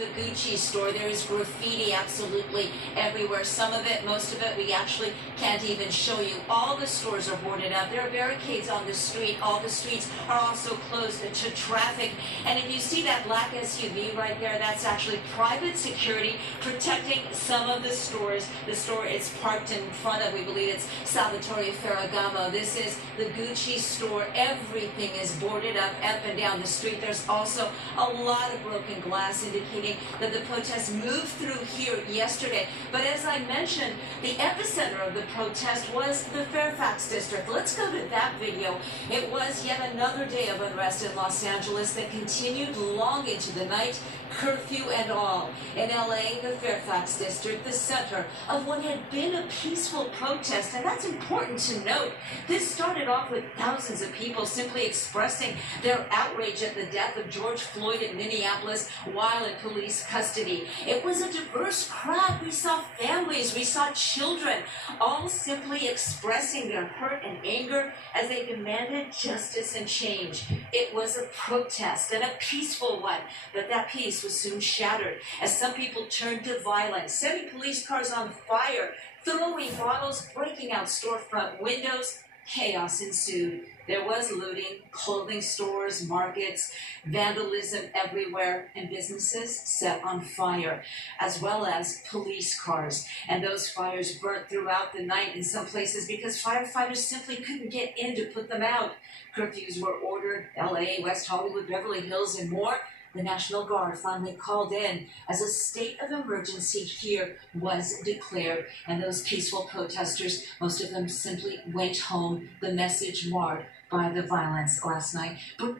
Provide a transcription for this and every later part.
the Gucci store. There is graffiti absolutely everywhere. Some of it, most of it, we actually can't even show you. All the stores are boarded up. There are barricades on the street. All the streets are also closed to traffic. And if you see that black SUV right there, that's actually private security protecting some of the stores. The store is parked in front of, we believe it's Salvatore Ferragamo. This is the Gucci store. Everything is boarded up and down the street. There's also a lot of broken glass indicating that the protest moved through here yesterday. But as I mentioned, the epicenter of the protest was the Fairfax district. Let's go to that video. It was yet another day of unrest in Los Angeles that continued long into the night, curfew and all. In LA, the Fairfax district, the center of what had been a peaceful protest, and that's important to note. This started off with thousands of people simply expressing their outrage at the death of George Floyd in Minneapolis while in police custody. It was a diverse crowd. We saw families, we saw children, all simply expressing their hurt and anger as they demanded justice and change. It was a protest, and a peaceful one, but that peace was soon shattered as some people turned to violence, setting police cars on fire, throwing bottles, breaking out storefront windows. Chaos ensued. There was looting, clothing stores, markets, vandalism everywhere, and businesses set on fire, as well as police cars. And those fires burnt throughout the night in some places because firefighters simply couldn't get in to put them out. Curfews were ordered, LA, West Hollywood, Beverly Hills, and more. The National Guard finally called in as a state of emergency here was declared, and those peaceful protesters, most of them simply went home, the message marred by the violence last night. But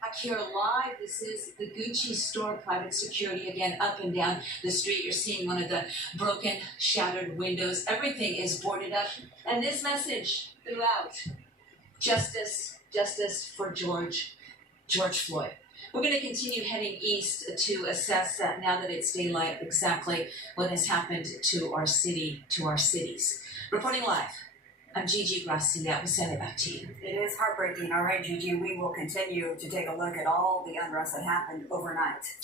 back here live, this is the Gucci store, private security again up and down the street. You're seeing one of the broken, shattered windows. Everything is boarded up, and this message throughout: justice, justice for George Floyd. We're going to continue heading east to assess that now that it's daylight, exactly what has happened to our city, to our cities. Reporting live, I'm Gigi Gracia. We'll send it back to you. It is heartbreaking. All right, Gigi, we will continue to take a look at all the unrest that happened overnight.